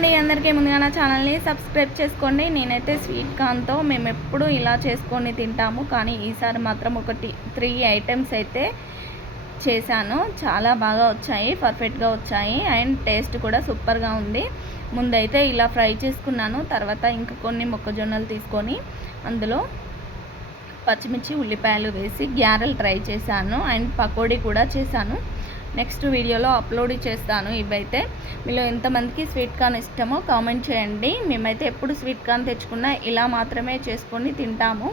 అండి అందరికీ ముందుగా నా ఛానల్ని సబ్స్క్రైబ్ చేసుకోండి. నేనైతే స్వీట్ కార్న్తో మేము ఎప్పుడు ఇలా చేసుకొని తింటాము, కానీ ఈసారి మాత్రం ఒకటి 3 ఐటమ్స్ అయితే చేశాను. చాలా బాగా వచ్చాయి, పర్ఫెక్ట్గా వచ్చాయి అండ్ టేస్ట్ కూడా సూపర్గా ఉంది. ముందైతే ఇలా ఫ్రై చేసుకున్నాను. తర్వాత ఇంకా కొన్ని మొక్కజొన్నలు తీసుకొని అందులో పచ్చిమిర్చి ఉల్లిపాయలు వేసి గ్యారెలు ట్రై చేశాను అండ్ పకోడీ కూడా చేశాను. నెక్స్ట్ వీడియోలో అప్లోడ్ చేస్తాను. ఇవైతే మీలో ఎంతమందికి స్వీట్ కార్న్ ఇష్టమో కామెంట్ చేయండి. మేమైతే ఎప్పుడు స్వీట్ కార్న్ తెచ్చుకున్నా ఇలా మాత్రమే చేసుకొని తింటాము.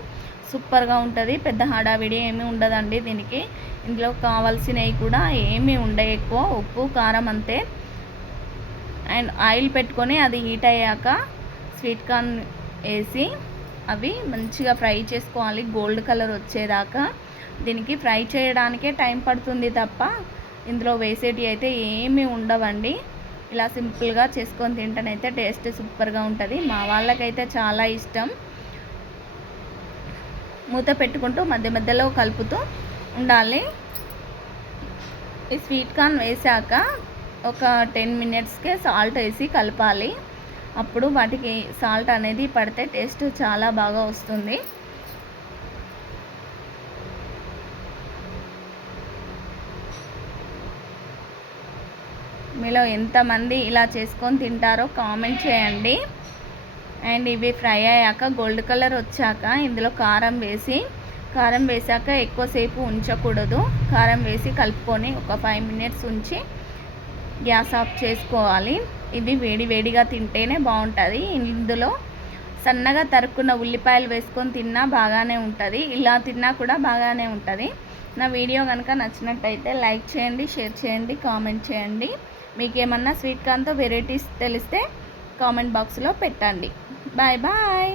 సూపర్గా ఉంటుంది. పెద్ద హడావిడి ఏమీ ఉండదండి దీనికి. ఇందులో కావాల్సినవి కూడా ఏమీ ఉండవు, ఎక్కువ ఉప్పు కారం అంతే. అండ్ ఆయిల్ పెట్టుకొని అది హీట్ అయ్యాక స్వీట్ కార్న్ వేసి అవి మంచిగా ఫ్రై చేసుకోవాలి, గోల్డ్ కలర్ వచ్చేదాకా. దీనికి ఫ్రై చేయడానికే టైం పడుతుంది తప్ప ఇందులో వేసేటి అయితే ఏమీ ఉండవండి. ఇలా సింపుల్గా చేసుకొని తింటేనైతే టేస్ట్ సూపర్గా ఉంటుంది. మా వాళ్ళకైతే చాలా ఇష్టం. మూత పెట్టుకుంటూ మధ్య మధ్యలో కలుపుతూ ఉండాలి. ఈ స్వీట్ కార్న్ వేసాక ఒక 10 మినిట్స్కే సాల్ట్ వేసి కలపాలి. అప్పుడు వాటికి సాల్ట్ అనేది పడితే టేస్ట్ చాలా బాగా వస్తుంది. మీలో ఎంతమంది ఇలా చేసుకొని తింటారో కామెంట్ చేయండి. అండ్ ఇవి ఫ్రై అయ్యాక గోల్డ్ కలర్ వచ్చాక ఇందులో కారం వేసాక ఎక్కువసేపు ఉంచకూడదు. కారం వేసి కలుపుకొని ఒక 5 మినిట్స్ ఉంచి గ్యాస్ ఆఫ్ చేసుకోవాలి. ఇది వేడిగా తింటేనే బాగుంటుంది. ఇందులో సన్నగా తరుక్కున్న ఉల్లిపాయలు వేసుకొని తిన్నా బాగానే ఉంటుంది, ఇలా తిన్నా కూడా బాగానే ఉంటుంది. నా వీడియో కనుక నచ్చినట్టయితే లైక్ చేయండి, షేర్ చేయండి, కామెంట్ చేయండి. మీకు ఏమన్నా స్వీట్ కార్న్తో వెరైటీస్ తెలిస్తే కామెంట్ బాక్స్లో పెట్టండి. Bye bye.